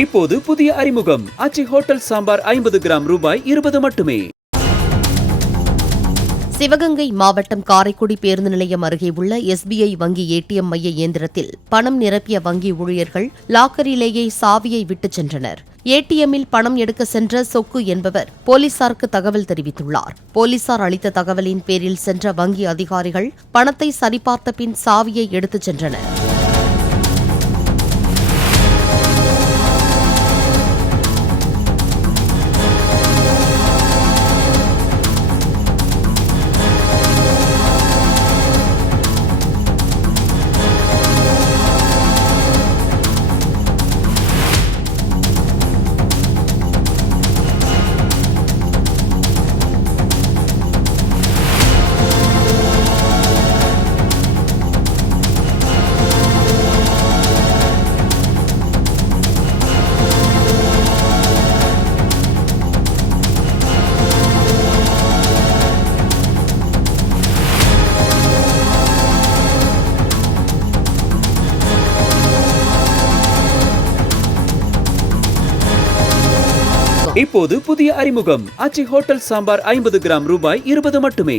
இப்போது புதிய அறிமுகம் ஆச்சி ஹோட்டல் சாம்பார் 50 கிராம் ரூபாய் 20 மட்டுமே. சிவகங்கை மாவட்டம் காரைக்குடி பேருந்து நிலையம் அருகே உள்ள எஸ்பிஐ வங்கி ஏடிஎம் மைய இயந்திரத்தில் பணம் நிரப்பிய வங்கி ஊழியர்கள் லாக்கரிலேயே சாவியை விட்டுச் சென்றனர். ஏடிஎம்மில் பணம் எடுக்க சென்ற சொக்கு என்பவர் போலீசாருக்கு தகவல் தெரிவித்துள்ளார். போலீசார் அளித்த தகவலின் பேரில் சென்ற வங்கி அதிகாரிகள் பணத்தை சரிபார்த்த பின் சாவியை எடுத்துச் சென்றனர். இப்போது புதிய அறிமுகம் ஆச்சி ஹோட்டல் சாம்பார் 50 கிராம் ரூபாய் 20 மட்டுமே.